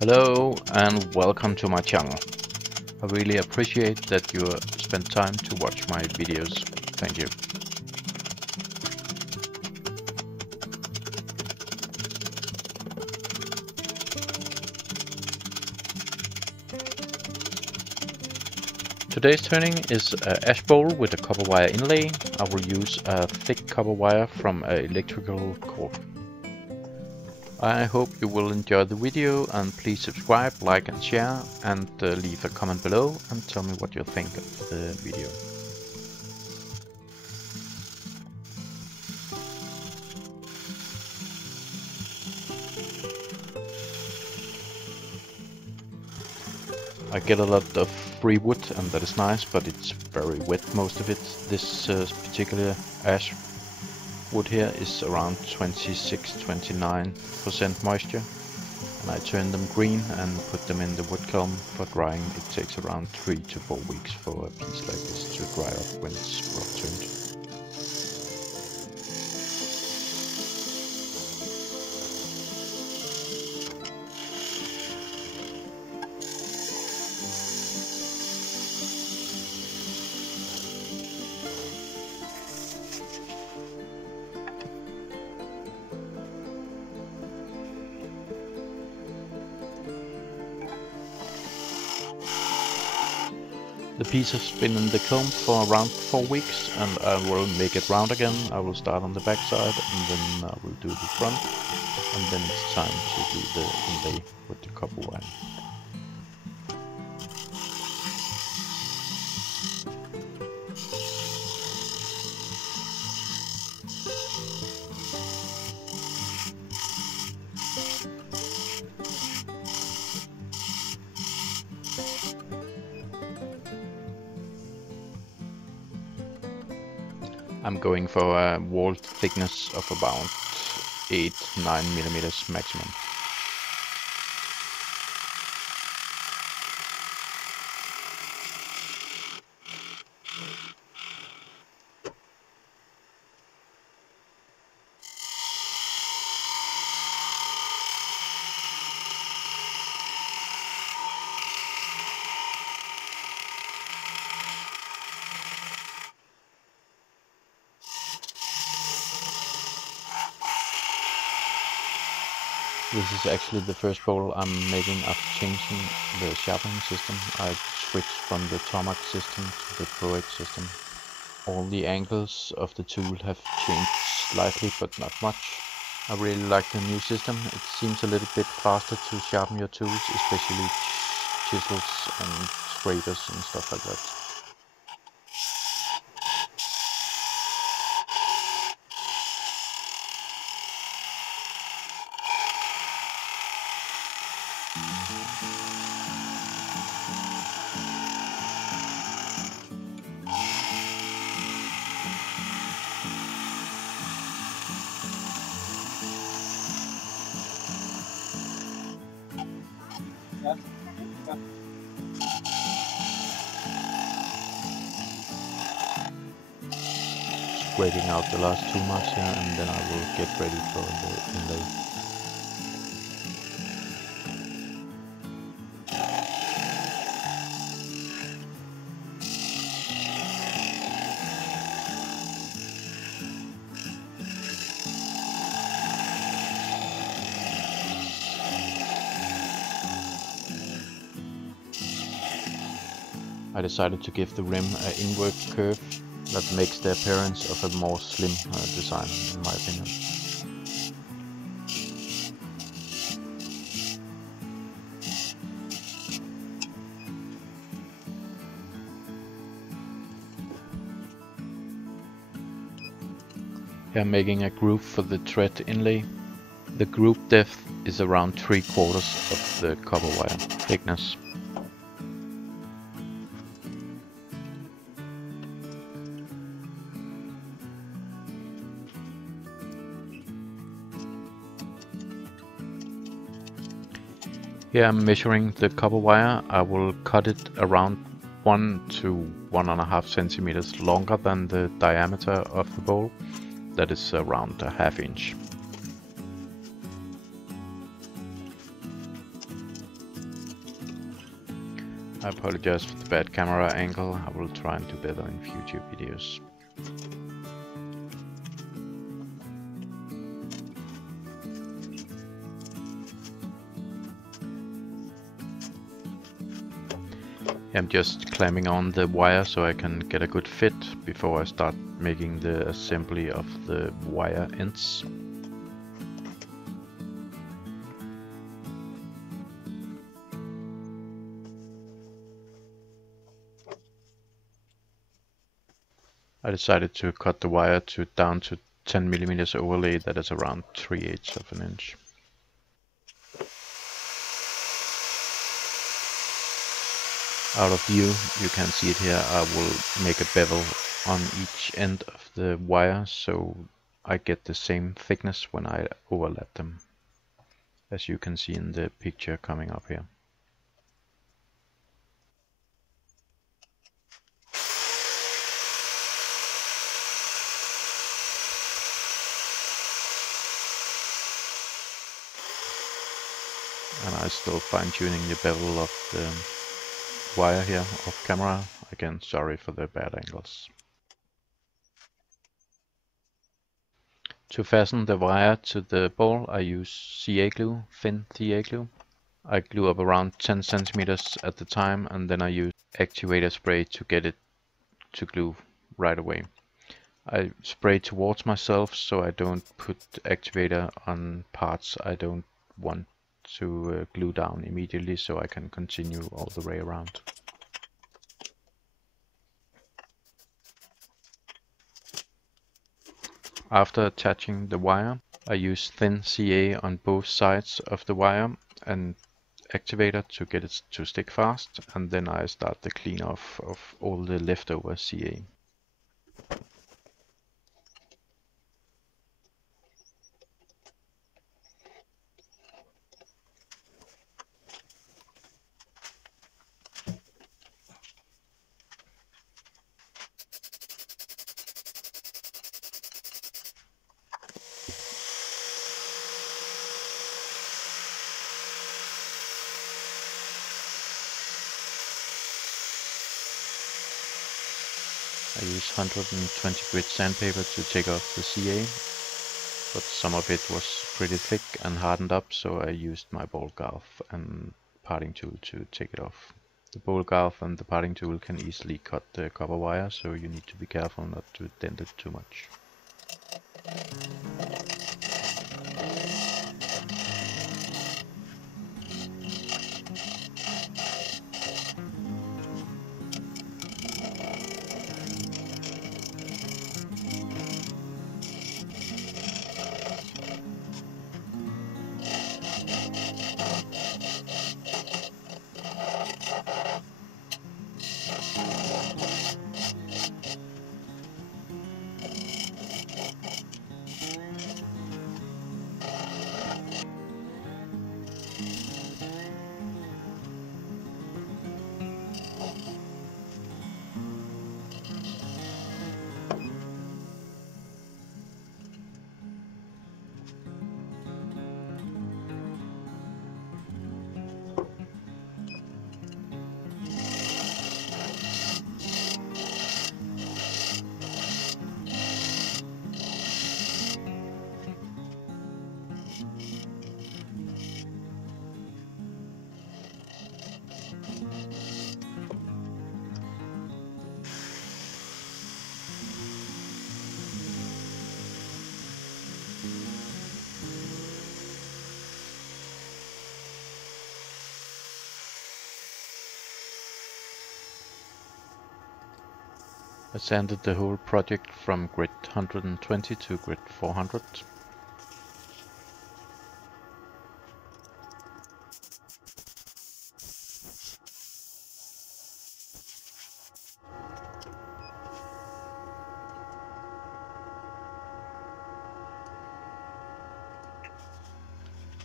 Hello and welcome to my channel. I really appreciate that you spend time to watch my videos. Thank you. Today's turning is an ash bowl with a copper wire inlay. I will use a thick copper wire from an electrical cord. I hope you will enjoy the video, and please subscribe, like and share, and leave a comment below and tell me what you think of the video. I get a lot of free wood and that is nice, but it's very wet, most of it. This particular ash wood here is around 26-29% moisture, and I turn them green and put them in the wood kiln for drying. It takes around 3 to 4 weeks for a piece like this to dry up when it's rough turned. The piece has been in the kiln for around 4 weeks, and I will make it round again. I will start on the back side and then I will do the front, and then it's time to do the inlay with the copper wire. I'm going for a wall thickness of about 8-9 millimeters maximum. This is actually the first bowl I'm making after changing the sharpening system. I switched from the Tomac system to the Pro X system. All the angles of the tool have changed slightly, but not much. I really like the new system. It seems a little bit faster to sharpen your tools, especially chisels and scrapers and stuff like that. Scraping out the last 2 marks here, and then I will get ready for the inlay. I decided to give the rim an inward curve that makes the appearance of a more slim design, in my opinion. Here I'm making a groove for the thread inlay. The groove depth is around 3/4 of the copper wire thickness. Here I'm measuring the copper wire. I will cut it around 1 to 1.5 centimeters longer than the diameter of the bowl. That is around a 1/2 inch. I apologize for the bad camera angle. I will try and do better in future videos. I'm just clamping on the wire so I can get a good fit before I start making the assembly of the wire ends. I decided to cut the wire down to 10 millimeters overlay, that is around 3/8 of an inch. Out of view, you can see it here. I will make a bevel on each end of the wire so I get the same thickness when I overlap them, as you can see in the picture coming up here. And I'm still fine-tuning the bevel of the wire here off camera. Again, sorry for the bad angles. To fasten the wire to the ball, I use CA glue, thin CA glue. I glue up around 10 centimeters at the time, and then I use activator spray to get it to glue right away. I spray towards myself so I don't put activator on parts I don't want to glue down immediately, so I can continue all the way around. After attaching the wire, I use thin CA on both sides of the wire and activator to get it to stick fast, and then I start the clean off of all the leftover CA. I use 120 grit sandpaper to take off the CA, but some of it was pretty thick and hardened up, so I used my ball gouge and parting tool to take it off. The ball gouge and the parting tool can easily cut the copper wire, so you need to be careful not to dent it too much. I sanded the whole project from grit 120 to grit 400.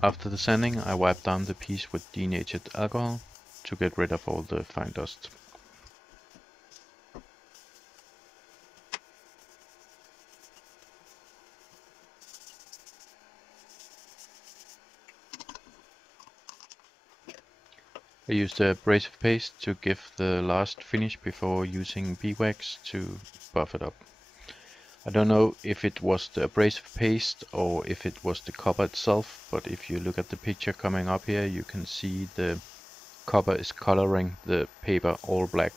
After the sanding, I wiped down the piece with denatured alcohol to get rid of all the fine dust. I used the abrasive paste to give the last finish before using beeswax to buff it up. I don't know if it was the abrasive paste or if it was the copper itself, but if you look at the picture coming up here, you can see the copper is coloring the paper all black,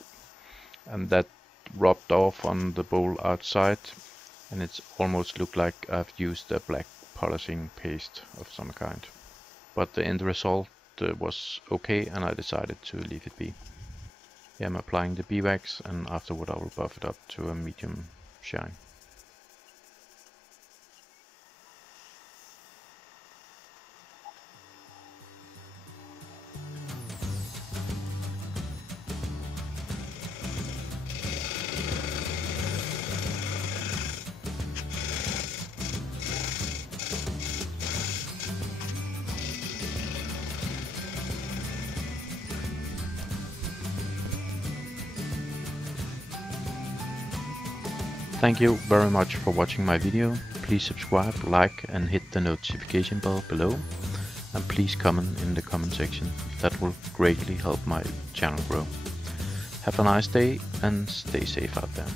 and that rubbed off on the bowl outside, and it's almost looked like I've used a black polishing paste of some kind. But the end result was okay, and I decided to leave it be. Here I'm applying the beeswax, and afterward I will buff it up to a medium shine. Thank you very much for watching my video. Please subscribe, like and hit the notification bell below. And please comment in the comment section. That will greatly help my channel grow. Have a nice day and stay safe out there.